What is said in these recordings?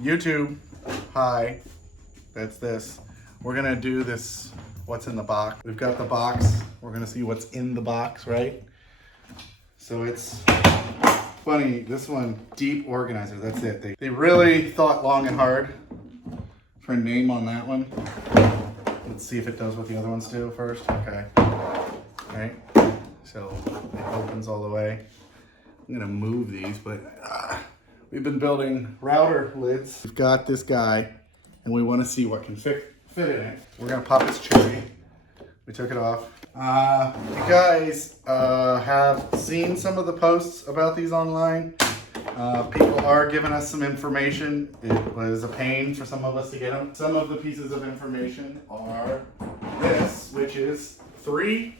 YouTube, hi, that's this. We're gonna do this, what's in the box. We've got the box, we're gonna see what's in the box, right? So it's funny, this one, Deep Organizer, that's it. They really thought long and hard for a name on that one. Let's see if it does what the other ones do first. Okay, right, so it opens all the way. I'm gonna move these, but we've been building router lids. We've got this guy, and we want to see what can fit in it. We're gonna pop its cherry. We took it off. You guys have seen some of the posts about these online. People are giving us some information. It was a pain for some of us to get them. Some of the pieces of information are this, which is 3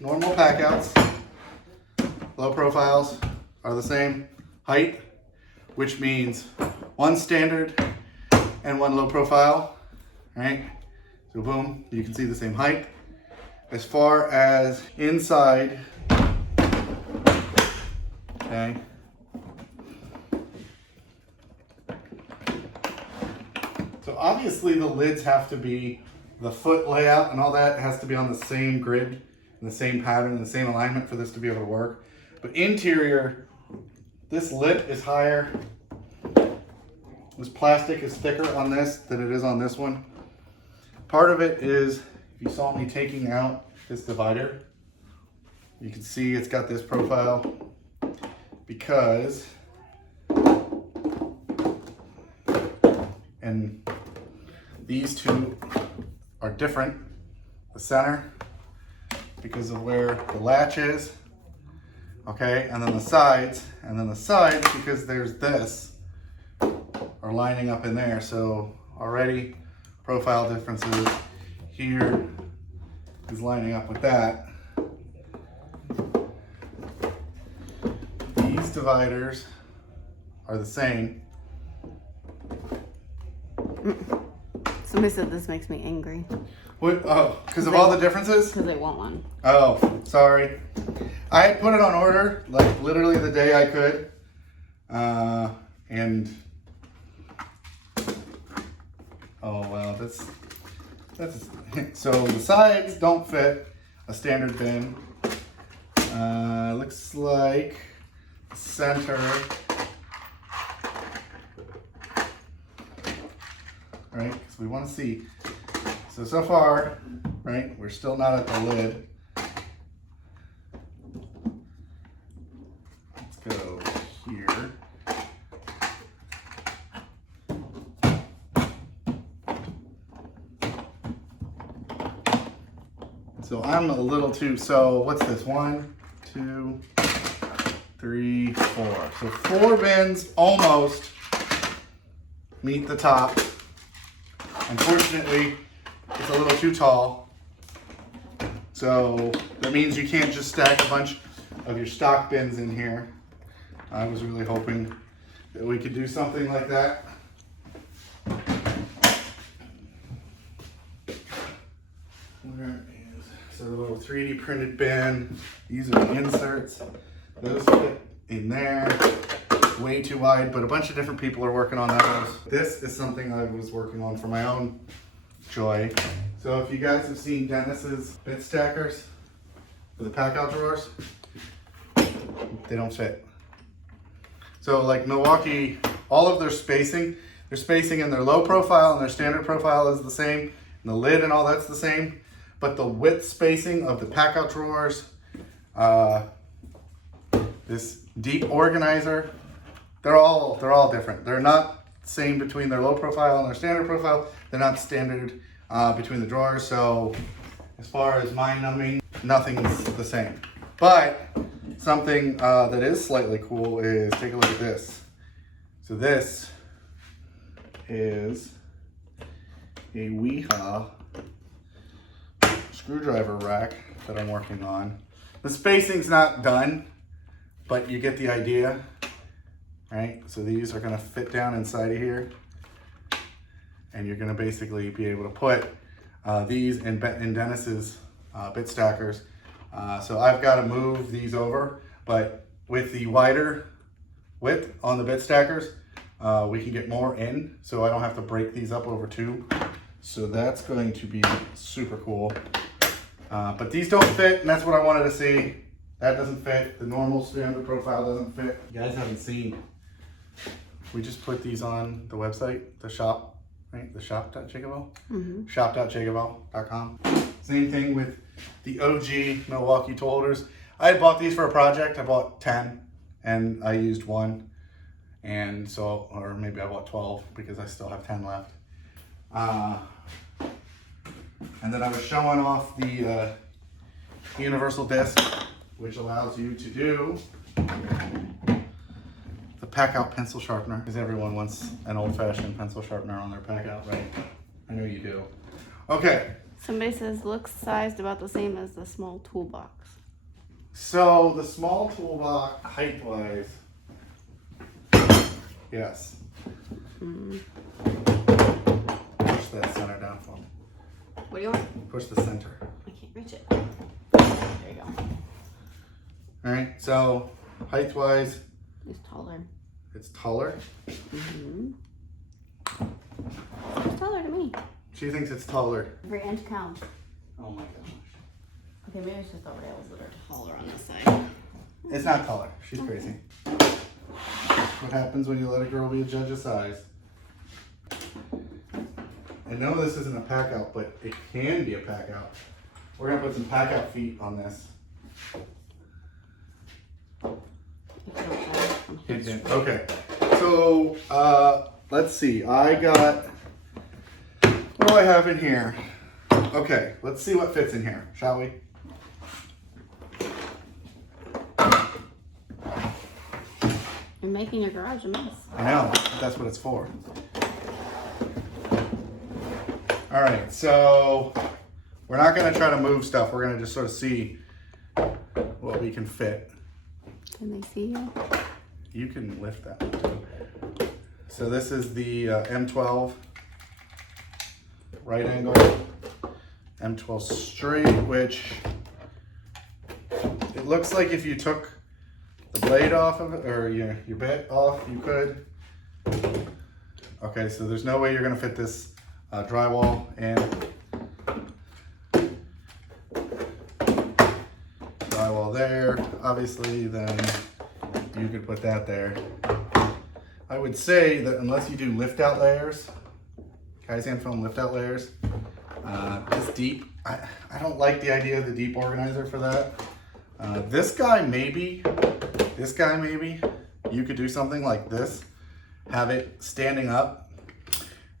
normal packouts. Low profiles are the same height, which means 1 standard and 1 low profile, right? So boom, you can see the same height. As far as inside, okay. So obviously the lids have to be, the foot layout and all that has to be on the same grid, and the same pattern, and the same alignment for this to be able to work. But interior, this lip is higher. This plastic is thicker on this than it is on this one. Part of it is, if you saw me taking out this divider, you can see it's got this profile because, and these two are different. The center, because of where the latch is. Okay, and then the sides, because there's this, are lining up in there. So already profile differences. Here is lining up with that. These dividers are the same. Somebody said this makes me angry. What? Oh, because of all the differences? Because they want one. Oh, sorry. I had put it on order, like literally the day I could. And, oh wow, that's, so the sides don't fit a standard bin. Looks like center. Right, because we want to see. So far, right, we're still not at the lid. Let's go here. So I'm a little too, so what's this? 1, 2, 3, 4. So 4 bins almost meet the top. Unfortunately, it's a little too tall. So that means you can't just stack a bunch of your stock bins in here. I was really hoping that we could do something like that. Where is, so a little 3D printed bin. These are the inserts. Those fit in there. Way too wide, but a bunch of different people are working on those. This is something I was working on for my own joy. So if you guys have seen Dennis's bit stackers for the packout drawers, they don't fit. So like Milwaukee, all of their spacing in their low profile and their standard profile is the same, and the lid and all that's the same, but the width spacing of the packout drawers, this Deep Organizer, they're all different. They're not the same between their low profile and their standard profile. They're not standard between the drawers. So as far as mind numbing, nothing's the same. But something that is slightly cool is, take a look at this. So this is a Weehaw screwdriver rack that I'm working on. The spacing's not done, but you get the idea. Right, so these are going to fit down inside of here, and you're going to basically be able to put these in Dennis's bit stackers. So I've got to move these over, but with the wider width on the bit stackers, we can get more in, so I don't have to break these up over two. So that's going to be super cool. But these don't fit, and that's what I wanted to see. That doesn't fit. The normal standard profile doesn't fit. You guys haven't seen. We just put these on the website, the shop, right? The shop.JakeOfALL. Mm-hmm. Shop.JakeOfALL.com. Same thing with the OG Milwaukee tool holders. I had bought these for a project. I bought 10 and I used one. And so, or maybe I bought 12 because I still have 10 left. And then I was showing off the universal disc, which allows you to do the PACKOUT pencil sharpener, because everyone wants an old-fashioned pencil sharpener on their PACKOUT, right? I know you do. Okay. Somebody says looks sized about the same as the small toolbox. So the small toolbox, height-wise, yes. Mm. Push that center down for me. What do you want? Push the center. I can't reach it. There you go. All right, so height-wise, It's taller. it's taller. Mm-hmm. It's taller to me. She thinks it's taller. Every inch counts. Oh my gosh. Okay, maybe it's just the rails that are taller on this side. It's not taller. She's crazy. What happens when you let a girl be a judge of size? I know this isn't a PACKOUT, but it can be a PACKOUT. We're gonna put some PACKOUT feet on this. Okay, so let's see. I got, what do I have in here? Okay, let's see what fits in here, shall we? You're making your garage a mess. I know, that's what it's for. All right, so we're not gonna try to move stuff. We're gonna just sort of see what we can fit. Can they see you? You can lift that one too. So this is the M12 right angle, M12 straight, which it looks like if you took the blade off of it, or your bit off, you could. Okay, so there's no way you're gonna fit this drywall in. Drywall there, obviously, then you could put that there. I would say that unless you do lift out layers, Kaizen foam lift out layers, this deep, I don't like the idea of the deep organizer for that. This guy maybe, you could do something like this, have it standing up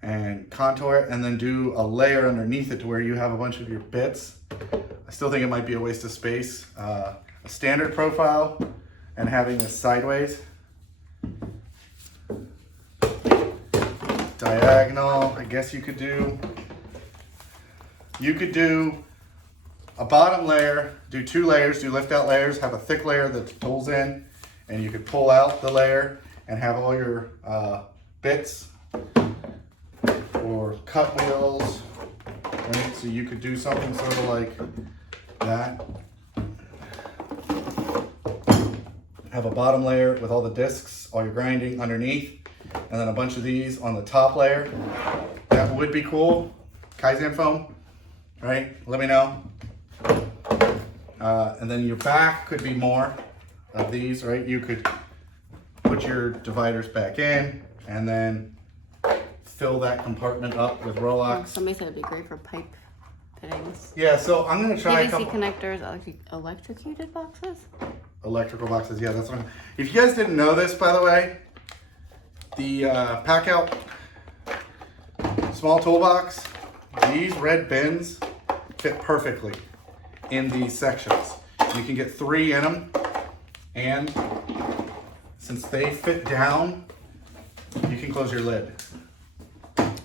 and contour it, and then do a layer underneath it to where you have a bunch of your bits. I still think it might be a waste of space. A standard profile and having this sideways. Diagonal, I guess you could do a bottom layer, do 2 layers, do lift out layers, have a thick layer that pulls in, and you could pull out the layer and have all your bits or cut wheels, right? So you could do something sort of like that. Have a bottom layer with all the discs, all your grinding underneath, and then a bunch of these on the top layer. That would be cool. Kaizen foam, right? Let me know. And then your back could be more of these, right? You could put your dividers back in and then fill that compartment up with Rolox. Somebody said it'd be great for pipe fittings. Yeah, so I'm gonna try a PVC couple connectors, electrocuted boxes. electrical boxes. Yeah, that's what if you guys didn't know this, by the way, the PACKOUT small toolbox, these red bins fit perfectly in these sections. You can get 3 in them, and since they fit down, you can close your lid.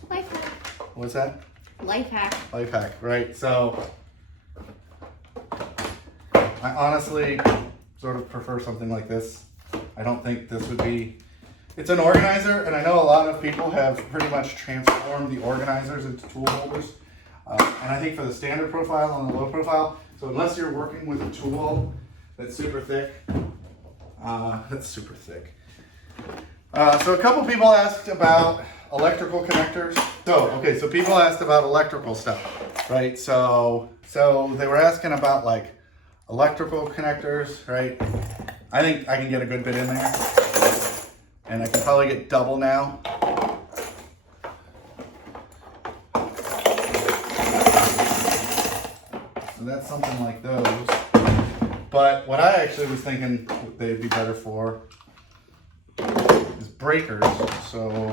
Life hack. What's that? Life hack. Life hack, right? So I honestly sort of prefer something like this. I don't think this would be, it's an organizer, and I know a lot of people have pretty much transformed the organizers into tool holders. And I think for the standard profile and the low profile, so unless you're working with a tool that's super thick, So a couple people asked about electrical connectors. So people asked about electrical stuff, right? So they were asking about like electrical connectors, right? I think I can get a good bit in there, and I can probably get double now. So that's something like those. But what I actually was thinking they'd be better for is breakers. So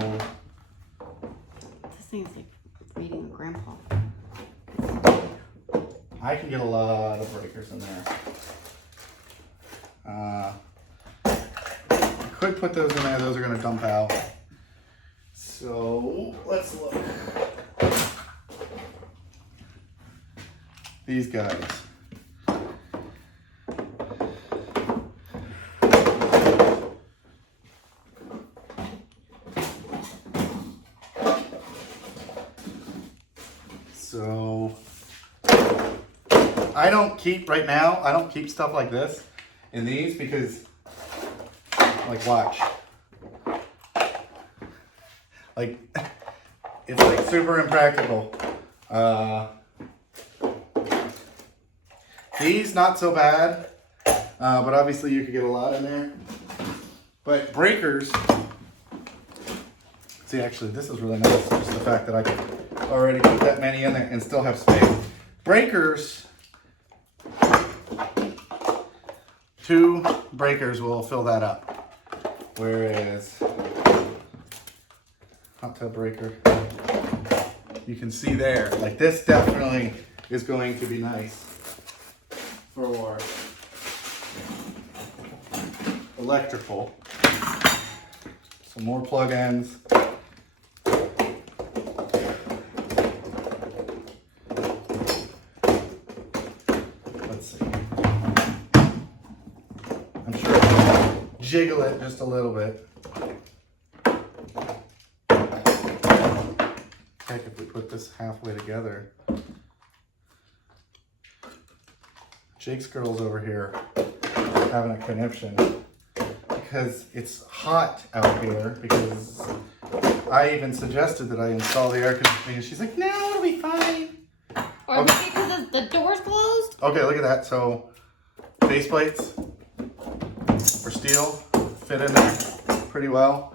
This thing's like reading a grandpa. I can get a lot of breakers in there. I could put those in there. Those are going to dump out. So let's look. These guys. So I don't keep stuff like this in these because, like, watch. Like, it's like super impractical. These not so bad, but obviously you could get a lot in there. But breakers, see, actually this is really nice, just the fact that I can already put that many in there and still have space. Breakers, 2 breakers will fill that up. Whereas hot tub breaker, you can see there, like this definitely is going to be nice for electrical. Some more plug-ins. Let's see. I'm sure I can jiggle it just a little bit. Heck, if we put this halfway together. Jake's girl's over here having a conniption because it's hot out here, because I even suggested that I install the air conditioning and she's like, no, it'll be fine. Or maybe because the door's closed? Okay, look at that. So base plates for steel fit in there pretty well.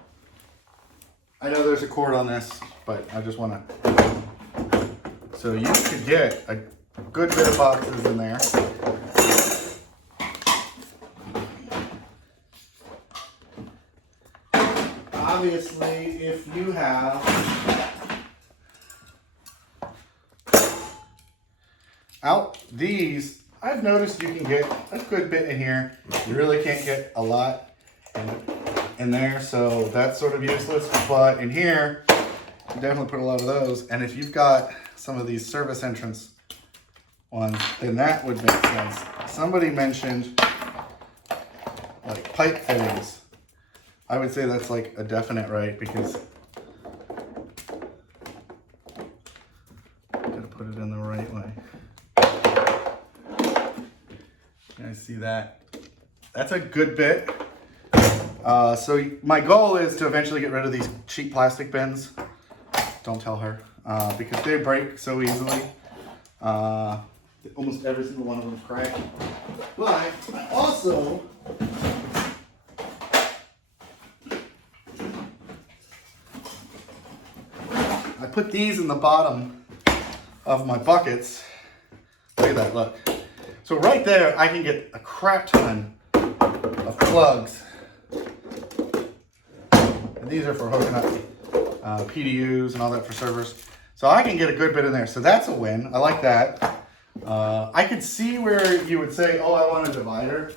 I know there's a cord on this, but I just want to. So you could get a good bit of boxes in there. Obviously, if you have out these, I've noticed you can get a good bit in here. You really can't get a lot in there, so that's sort of useless. But in here, you definitely put a lot of those. And if you've got some of these service entrance ones, then that would make sense. Somebody mentioned like pipe fittings. I would say that's like a definite right, because I'm gonna put it in the right way. You guys see that? That's a good bit. So my goal is to eventually get rid of these cheap plastic bins. Don't tell her, because they break so easily. Almost every single one of them crack. But I also put these in the bottom of my buckets. Look at that, look. So right there, I can get a crap ton of plugs. And these are for hooking up PDUs and all that for servers. So I can get a good bit in there. So that's a win. I like that. I could see where you would say, oh, I want a divider.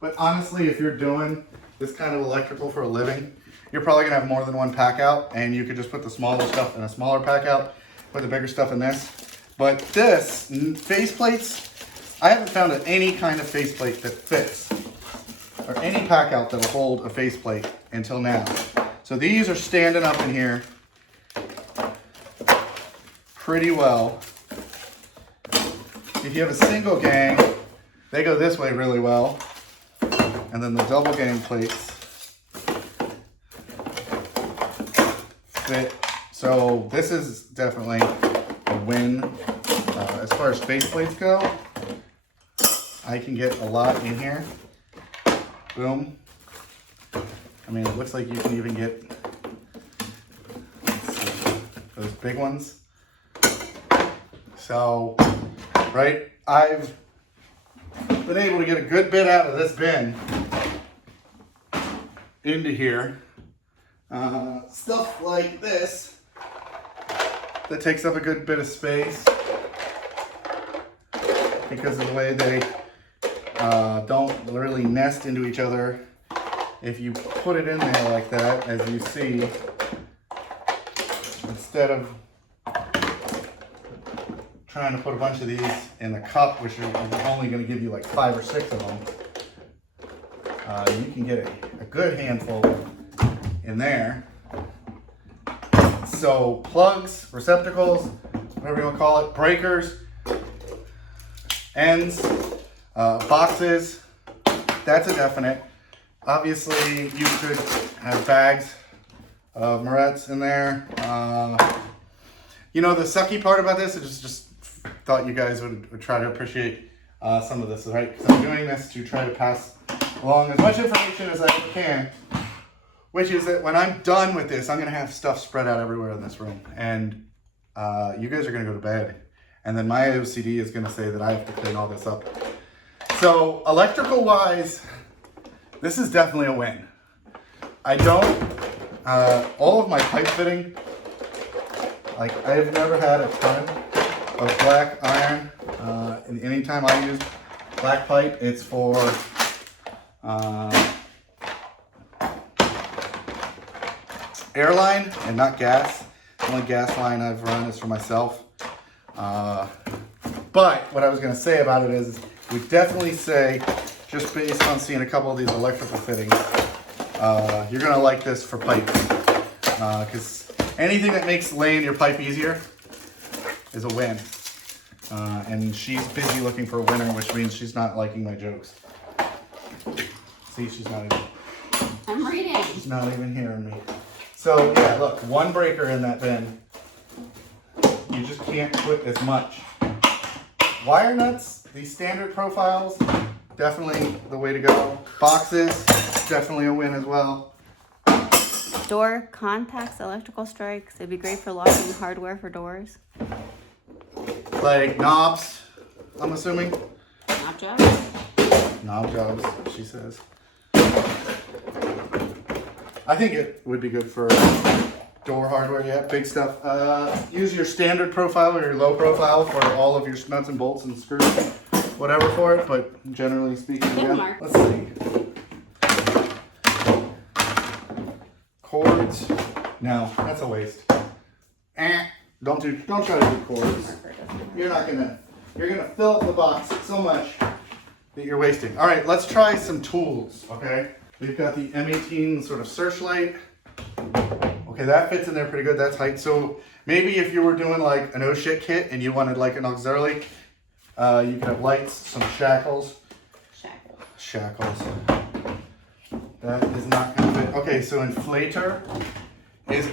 But honestly, if you're doing this kind of electrical for a living, you're probably gonna have more than one pack out, and you could just put the smaller stuff in a smaller pack out, put the bigger stuff in this. But this, face plates, I haven't found any kind of faceplate that fits, or any pack out that'll hold a faceplate until now. So these are standing up in here pretty well. If you have a single gang, they go this way really well. And then the double gang plates fit. So this is definitely a win. As far as faceplates go, I can get a lot in here. Boom. I mean, it looks like you can even get those big ones. So, right, I've been able to get a good bit out of this bin into here. Stuff like this that takes up a good bit of space because of the way they don't really nest into each other. If you put it in there like that, as you see, instead of trying to put a bunch of these in the cup, which are only going to give you like 5 or 6 of them, you can get a good handful in there. So plugs, receptacles, whatever you want to call it, breakers, ends, boxes, that's a definite. Obviously, you could have bags of Morettes in there. You know, the sucky part about this, I just thought you guys would try to appreciate some of this, right? Because I'm doing this to try to pass along as much information as I can, which is that when I'm done with this, I'm going to have stuff spread out everywhere in this room. And you guys are going to go to bed. And then my OCD is going to say that I have to clean all this up. So electrical wise, this is definitely a win. I don't, all of my pipe fitting, like I've never had a ton of black iron. And anytime I use black pipe, it's for airline and not gas. The only gas line I've run is for myself. But what I was going to say about it is we definitely say, just based on seeing a couple of these electrical fittings, you're going to like this for pipe. Because anything that makes laying your pipe easier is a win. And she's busy looking for a winner, which means she's not liking my jokes. See, she's not even... I'm reading. She's not even hearing me. So yeah, look, one breaker in that bin. You just can't put as much. Wire nuts, these standard profiles, definitely the way to go. Boxes, definitely a win as well. Door contacts, electrical strikes. It'd be great for locking hardware for doors. Like knobs, I'm assuming. Knob jobs. Knob jobs, she says. I think it would be good for door hardware, yeah, big stuff. Use your standard profile or your low profile for all of your nuts and bolts and screws, whatever for it, but generally speaking, yeah. Let's see. Cords, no, that's a waste. Don't try to do cords. You're gonna fill up the box so much that you're wasting. All right, let's try some tools, okay? We've got the M18 sort of searchlight. Okay, that fits in there pretty good. That's height. So maybe if you were doing like an oh shit kit and you wanted like an auxiliary, you could have lights, some shackles. Shackles. That is not gonna fit. Okay, so inflator is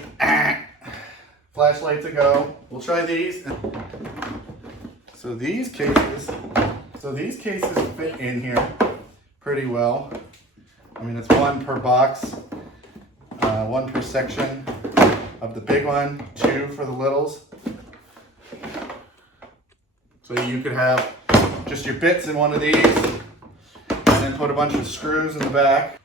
flashlight to go. We'll try these. So these cases fit in here pretty well. I mean, it's one per box, one per section of the big one, 2 for the littles. So you could have just your bits in one of these and then put a bunch of screws in the back.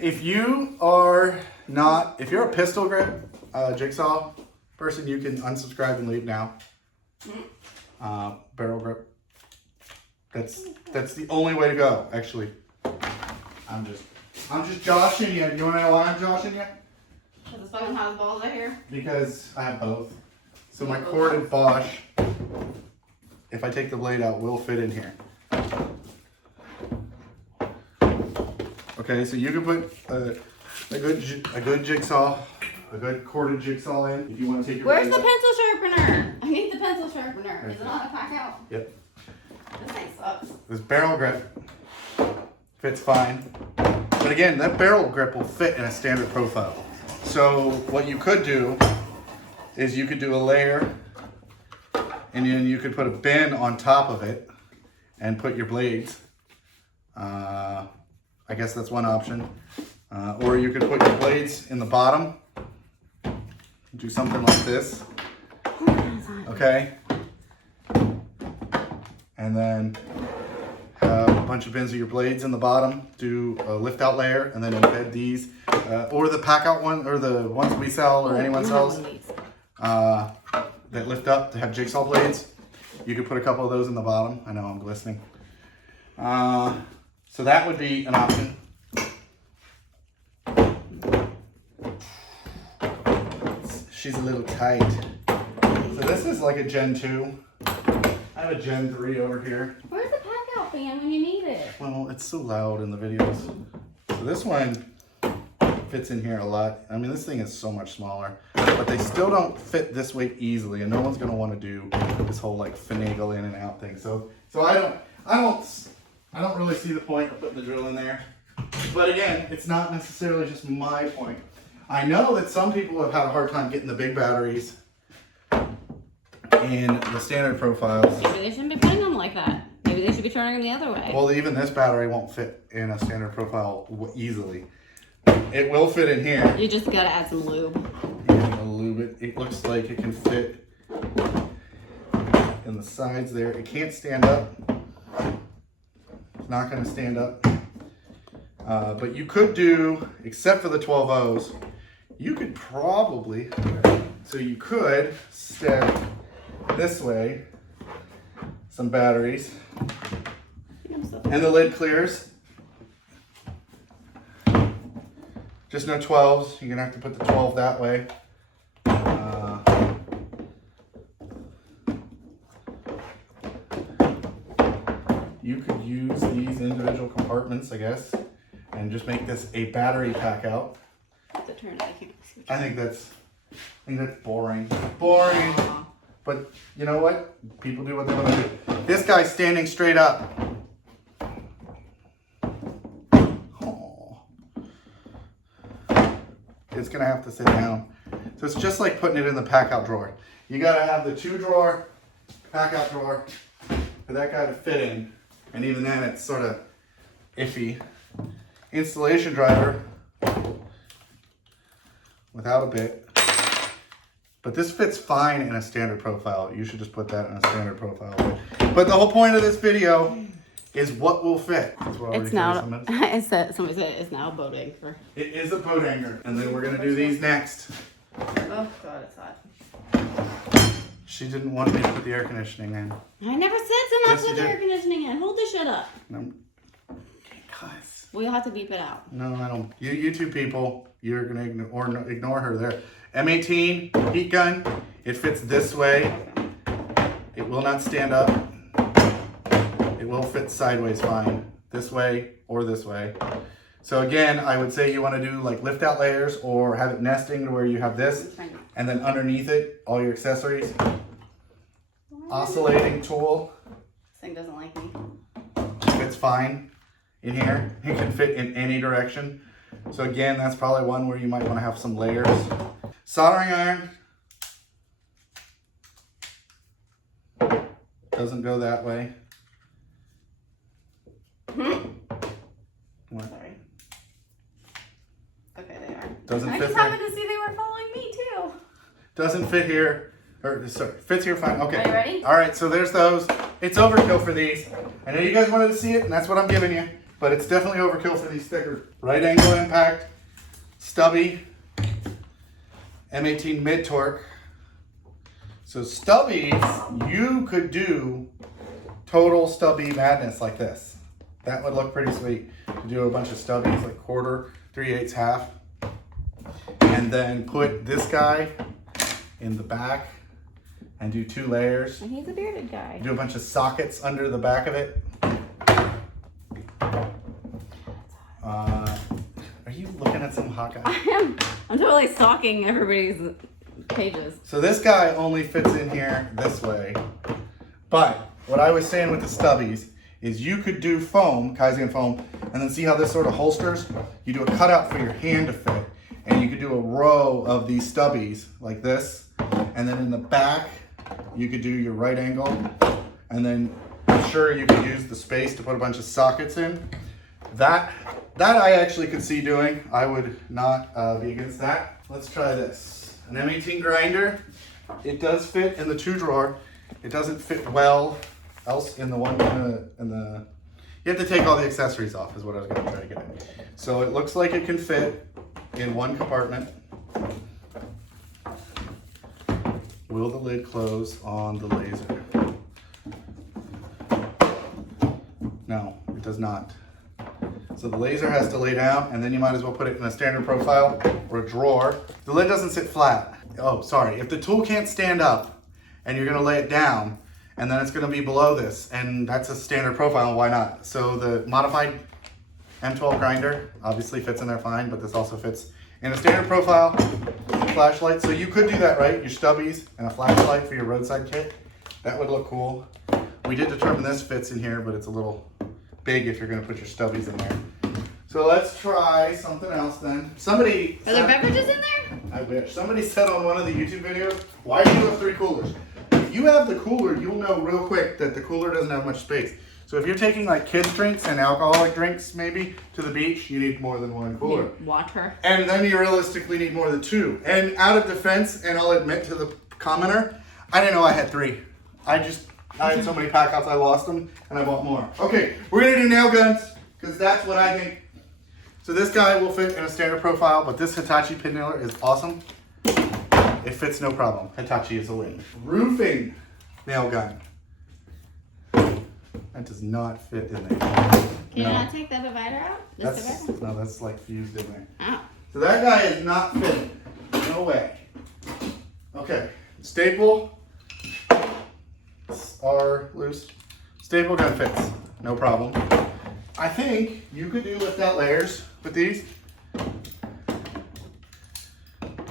If you're a pistol grip jigsaw person, you can unsubscribe and leave now. Barrel grip. That's the only way to go, actually. I'm just joshing you. You wanna know why I'm joshing you? Because this fucking has balls right here. Because I have both. So my corded Bosch, if I take the blade out, will fit in here. Okay, so you can put a good jigsaw, a good corded jigsaw in if you want to take your Where's the blade out. pencil sharpener? I need the pencil sharpener. Is it on a PACKOUT? Yep. This thing sucks. This barrel grip fits fine. But again, that barrel grip will fit in a standard profile. So what you could do is you could do a layer, and then you could put a bin on top of it and put your blades. I guess that's one option. Or you could put your blades in the bottom. Do something like this. Okay. And then have a bunch of bins of your blades in the bottom. Do a lift out layer and then embed these. Or the PACKOUT one, or the ones we sell or anyone sells. That lift up to have jigsaw blades. You could put a couple of those in the bottom. I know I'm glistening. So that would be an option. She's a little tight. So this is like a Gen 2. I have a Gen 3 over here. Where's the PACKOUT fan when you need it? Well, it's so loud in the videos. So this one fits in here a lot. I mean, this thing is so much smaller, but they still don't fit this way easily, and no one's gonna want to do this whole like finagle in and out thing. So I don't really see the point of putting the drill in there. But again, it's not necessarily just my point. I know that some people have had a hard time getting the big batteries in the standard profiles. Maybe they shouldn't be putting them like that. Maybe they should be turning them the other way. Well, even this battery won't fit in a standard profile easily. It will fit in here. You just gotta add some lube. You're gonna lube it. It looks like it can fit in the sides there. It can't stand up. It's not gonna stand up. But you could do, except for the 12-Os, you could probably, so you could stack this way some batteries, and the lid clears. Just no 12s. You're gonna have to put the 12 that way. You could use these individual compartments, I guess, and just make this a battery PACKOUT. I think that's boring. Boring. But you know what? People do what they want to do. This guy's standing straight up. Oh. It's gonna have to sit down. So it's just like putting it in the PACKOUT drawer. You gotta have the 2-drawer PACKOUT drawer for that guy to fit in. And even then it's sort of iffy. Installation driver without a bit. But this fits fine in a standard profile. You should just put that in a standard profile. But the whole point of this video is what will fit. It's now, somebody said it's now a boat anchor. It is a boat anchor. And then we're gonna do these next. Oh God, it's hot. She didn't want me to put the air conditioning in. I never said to not put the air conditioning in. Hold this shit up. No. Guys. We'll have to beep it out. No, I don't. You two people, you're gonna ignore her there. M18 Heat Gun. It fits this way. It will not stand up. It will fit sideways fine. This way or this way. So again, I would say you want to do like lift out layers or have it nesting to where you have this and then underneath it, all your accessories. Oscillating tool. This thing doesn't like me. Fits fine in here. It can fit in any direction. So again, that's probably one where you might want to have some layers. Soldering iron. Doesn't go that way. What? Sorry. Okay, they are. Doesn't I fit just there. happened to see they were following me too. Doesn't fit here. Or sorry, fits here fine. Okay. Are you ready? All right, so there's those. It's overkill for these. I know you guys wanted to see it, and that's what I'm giving you. But it's definitely overkill for these stickers. Right angle impact, stubby, M18 mid torque. So stubbies, you could do total stubby madness like this. That would look pretty sweet. To do a bunch of stubbies, like quarter, 3/8, half. And then put this guy in the back and do 2 layers. And he's a bearded guy. Do a bunch of sockets under the back of it. Are you looking at some hot guy? I am. I'm totally stalking everybody's pages. So this guy only fits in here this way. But what I was saying with the stubbies is you could do foam, Kaizen foam, and then see how this sort of holsters? You do a cutout for your hand to fit, and you could do a row of these stubbies like this, and then in the back, you could do your right angle, and then I'm sure you could use the space to put a bunch of sockets in. That I actually could see doing. I would not be against that. Let's try this. An M18 Grinder. It does fit in the 2 drawer. It doesn't fit well else in the one in the. You have to take all the accessories off is what I was going to try to get in. So it looks like it can fit in one compartment. Will the lid close on the laser? No, it does not. So the laser has to lay down, and then you might as well put it in a standard profile or a drawer. The lid doesn't sit flat. Oh, sorry. If the tool can't stand up and you're gonna lay it down, and then it's gonna be below this, and that's a standard profile, why not? So the modified M12 Grinder obviously fits in there fine, but this also fits in a standard profile, flashlight. So you could do that, right? Your stubbies and a flashlight for your roadside kit. That would look cool. We did determine this fits in here, but it's a little big if you're gonna put your stubbies in there. So let's try something else then. Somebody Are there beverages in there? I wish. Somebody said on one of the YouTube videos, why do you have 3 coolers? If you have the cooler, you'll know real quick that the cooler doesn't have much space. So if you're taking like kids drinks and alcoholic drinks maybe to the beach, you need more than 1 cooler. Water. And then you realistically need more than 2. And out of defense, and I'll admit to the commenter, I didn't know I had 3. I had so many packouts, I lost them, and I bought more. Okay, we're gonna do nail guns, because that's what I think. So this guy will fit in a standard profile, but this Hitachi pin nailer is awesome. It fits no problem. Hitachi is a win. Roofing nail gun. That does not fit in there. Can you not take the divider out? That's like fused in there. Oh. So that guy is not fitting. No way. Okay, staple are loose. Staple gun fits, no problem. I think you could do lift out layers with these.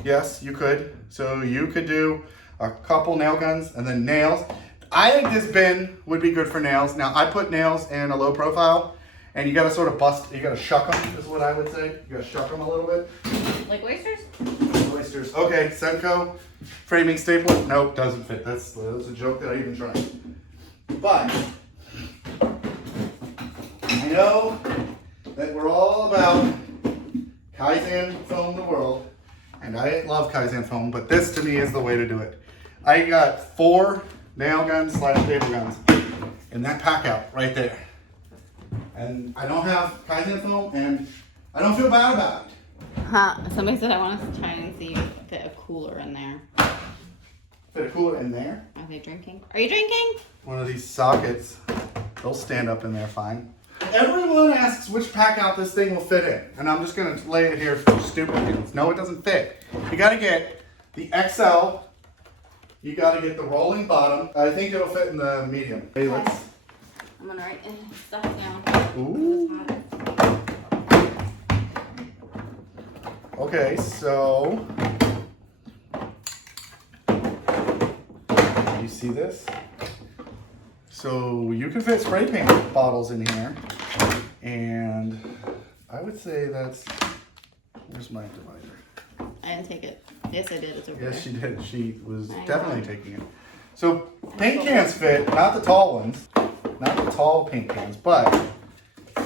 Yes, you could. So you could do a couple nail guns and then nails. I think this bin would be good for nails. Now I put nails in a low profile, and you gotta sort of you gotta shuck them is what I would say. You gotta shuck them a little bit. Like oysters? Oysters. Okay, Senko framing stapler. Nope, doesn't fit. That was a joke that I even tried. But I know that we're all about Kaizen foam the world, and I love Kaizen foam, but this to me is the way to do it. I got 4 nail guns / staple guns in that pack out right there. And I don't have Kaizen foam, and I don't feel bad about it. Huh. Somebody said I want to try and see if fit a cooler in there. Fit a cooler in there? Are they drinking? Are you drinking? One of these sockets, they'll stand up in there fine. Everyone asks which pack out this thing will fit in, and I'm just gonna lay it here for stupid reasons. No, it doesn't fit. You gotta get the XL, you gotta get the rolling bottom. I think it'll fit in the medium. Hey, I'm gonna write stuff down. Ooh. Okay, so you see this? So you can fit spray paint bottles in here, and I would say that's, where's my divider? I didn't take it. Yes, I did. It's over there. Yes, she did. She was definitely taking it. So paint cans fit, not the tall ones, not the tall paint cans, but you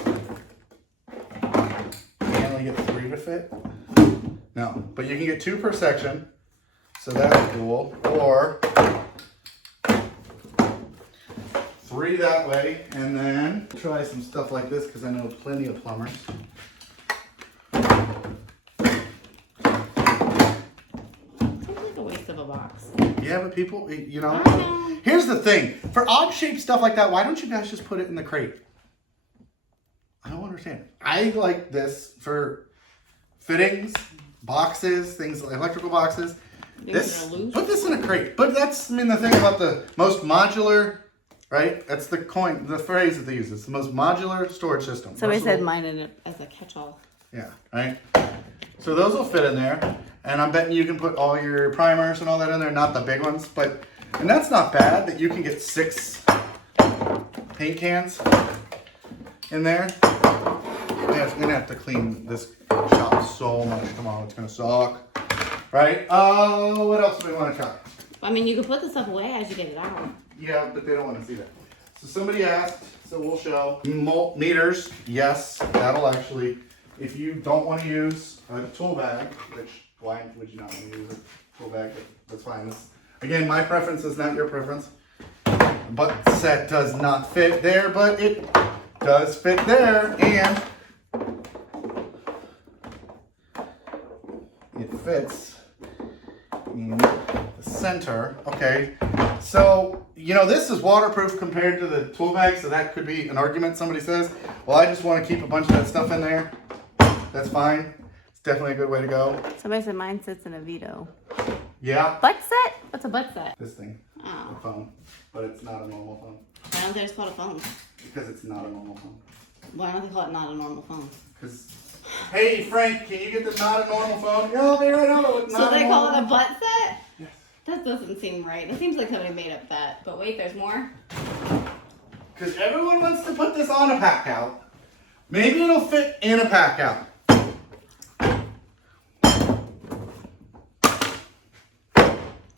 can only get 3 to fit. No, but you can get 2 per section, so that's cool. Or 3 that way, and then try some stuff like this because I know plenty of plumbers. Seems like a waste of a box. Yeah, but people, you know. Here's the thing. For odd shaped stuff like that, why don't you guys just put it in the crate? I don't understand. I like this for fittings, boxes, things like electrical boxes. Put this in a crate. But that's, the thing about the most modular, right? That's the phrase that they use. It's the most modular storage system. Somebody said mine in it as a catch-all. Yeah, right? So those will fit in there. And I'm betting you can put all your primers and all that in there, not the big ones. And that's not bad that you can get 6 paint cans in there. I'm gonna have to clean this shop so much tomorrow. It's gonna suck. Right? What else do we want to try? I mean, you can put the stuff away as you get it out. Yeah, but they don't want to see that. So somebody asked, so we'll show. Meters, yes, that'll actually, if you don't want to use a tool bag, which, why would you not want to use a tool bag? That's fine. Again, my preference is not your preference. But set does not fit there, but it does fit there, and it fits in the center. Okay, so you know this is waterproof compared to the tool bag, so that could be an argument. Somebody says, well, I just want to keep a bunch of that stuff in there. That's fine. It's definitely a good way to go. Somebody said mine sits in a Vito. Yeah. Butt set? What's a butt set? This thing. Oh. A phone, but it's not a normal phone. Why don't they just call it a phone? Because it's not a normal phone. Why don't they call it not a normal phone? Because, hey Frank, can you get the not a normal phone? Yeah, I'll be right over. So they call it a butt set? Yes. That doesn't seem right. It seems like somebody made up that. But wait, there's more. Because everyone wants to put this on a PACKOUT. Maybe it'll fit in a PACKOUT.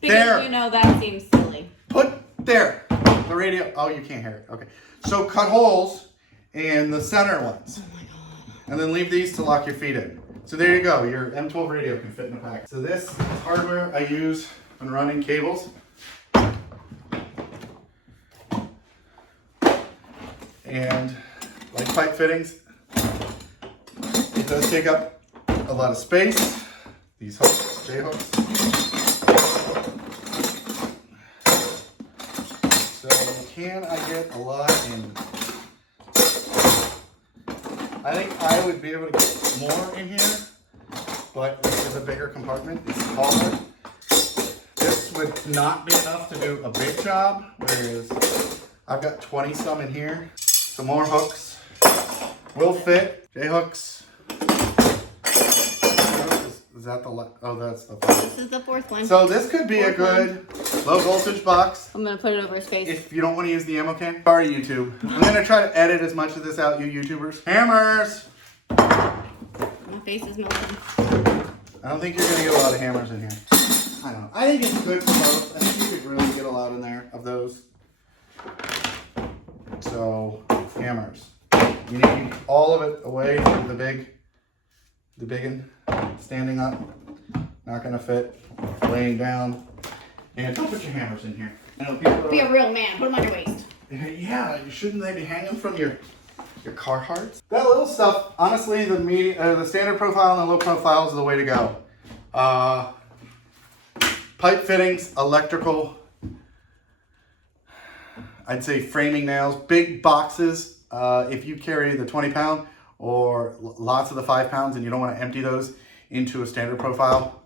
Because there. you know that seems silly. Put there. The radio. Oh, you can't hear it. Okay. So cut holes in the center ones. Oh my god. And then leave these to lock your feet in. So there you go. Your M12 radio can fit in a pack. So this is hardware I use when running cables. And like pipe fittings, it does take up a lot of space. These hooks, J-hooks. So can I get a lot in? I think I would be able to get more in here, but this is a bigger compartment. It's taller. This would not be enough to do a big job, whereas I've got 20 some in here. Some more hooks will fit. J-hooks. Is that the oh, that's the fourth. This is the fourth one. So this could be a good low voltage box. I'm gonna put it over his face. If you don't want to use the ammo can. Sorry, YouTube. I'm gonna try to edit as much of this out, you YouTubers. Hammers. My face is melting. I don't think you're gonna get a lot of hammers in here. I don't know. I think it's good for both. I think you could really get a lot in there of those. So hammers. You need all of it away from the biggin. Standing up, not gonna fit. Laying down, and don't put your hammers in here. I know people Be a real man. Put them on your waist. Yeah, shouldn't they be hanging from your Carhartts? That little stuff, honestly, the standard profile and the low profile is the way to go. Pipe fittings, electrical. I'd say framing nails, big boxes. If you carry the 20-pound or lots of the 5 pounds and you don't want to empty those into a standard profile,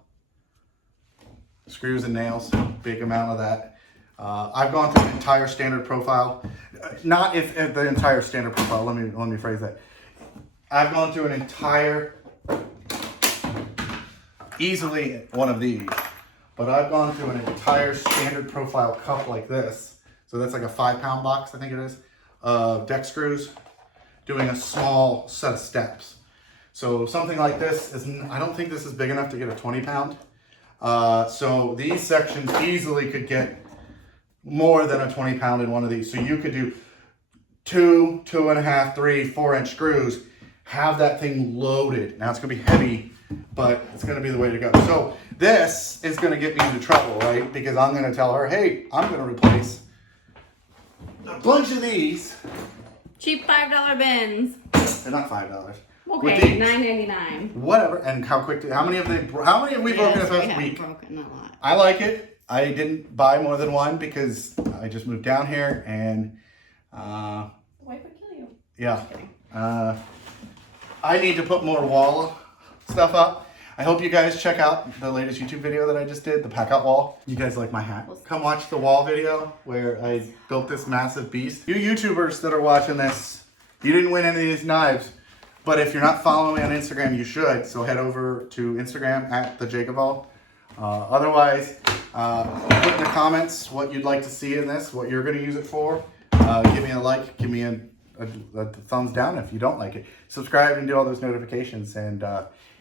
screws and nails, big amount of that. I've gone through an entire standard profile. Not if the entire standard profile, let me phrase that. I've gone through an entire, easily one of these, but I've gone through an entire standard profile cup like this. So that's like a 5-pound box, I think it is, of deck screws, doing a small set of steps. So something like this is, I don't think this is big enough to get a 20-pound. So these sections easily could get more than a 20-pound in one of these. So you could do 2, 2.5, 3, 4-inch screws, have that thing loaded. Now it's gonna be heavy, but it's gonna be the way to go. So this is gonna get me into trouble, right? Because I'm gonna tell her, hey, I'm gonna replace a bunch of these. Cheap $5 bins. They're not $5. Okay, $9.99. Whatever. And how many have we broken in the past week? Broken a lot. I like it. I didn't buy more than one because I just moved down here and The wife would kill you. yeah. Just kidding. I need to put more wall stuff up. I hope you guys check out the latest YouTube video that I just did, the PACKOUT wall. You guys like my hat? Come watch the wall video where I built this massive beast. You YouTubers that are watching this, you didn't win any of these knives, but if you're not following me on Instagram, you should. So head over to Instagram at the JakeOfALL. Otherwise, put in the comments what you'd like to see in this, what you're gonna use it for. Give me a like, give me a a thumbs down if you don't like it. Subscribe and do all those notifications. And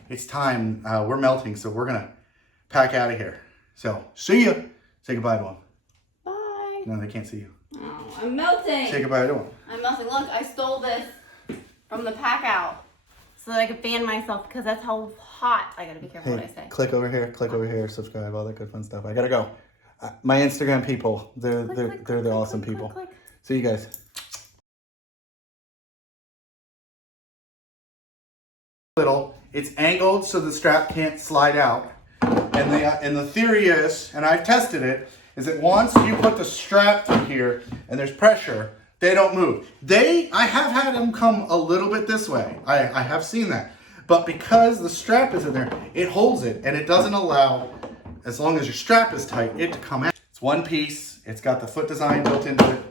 it's time. We're melting, so we're gonna pack out of here. So see ya. Say goodbye to them. Bye. No, they can't see you. Oh, I'm melting. Say goodbye to them. I'm melting. Look, I stole this from the PACKOUT so that I could fan myself because that's how hot. I gotta be careful what I say. Click over here, subscribe, all that good fun stuff. I gotta go. My Instagram people, they're the awesome people. Click. See you guys. Little, it's angled so the strap can't slide out. And the theory is, and I've tested it, is that once you put the strap through here and there's pressure, they don't move. I have had them come a little bit this way. I have seen that. But because the strap is in there, it holds it and it doesn't allow, as long as your strap is tight, it to come out. It's one piece. It's got the foot design built into it.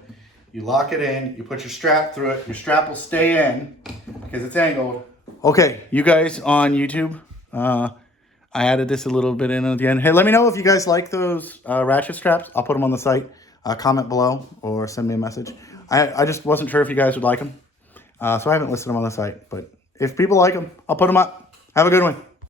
You lock it in, you put your strap through it. Your strap will stay in because it's angled. Okay, you guys on YouTube, I added this a little bit in at the end. Hey, let me know if you guys like those ratchet straps. I'll put them on the site. Comment below or send me a message. I just wasn't sure if you guys would like them. So I haven't listed them on the site. But if people like them, I'll put them up. Have a good one.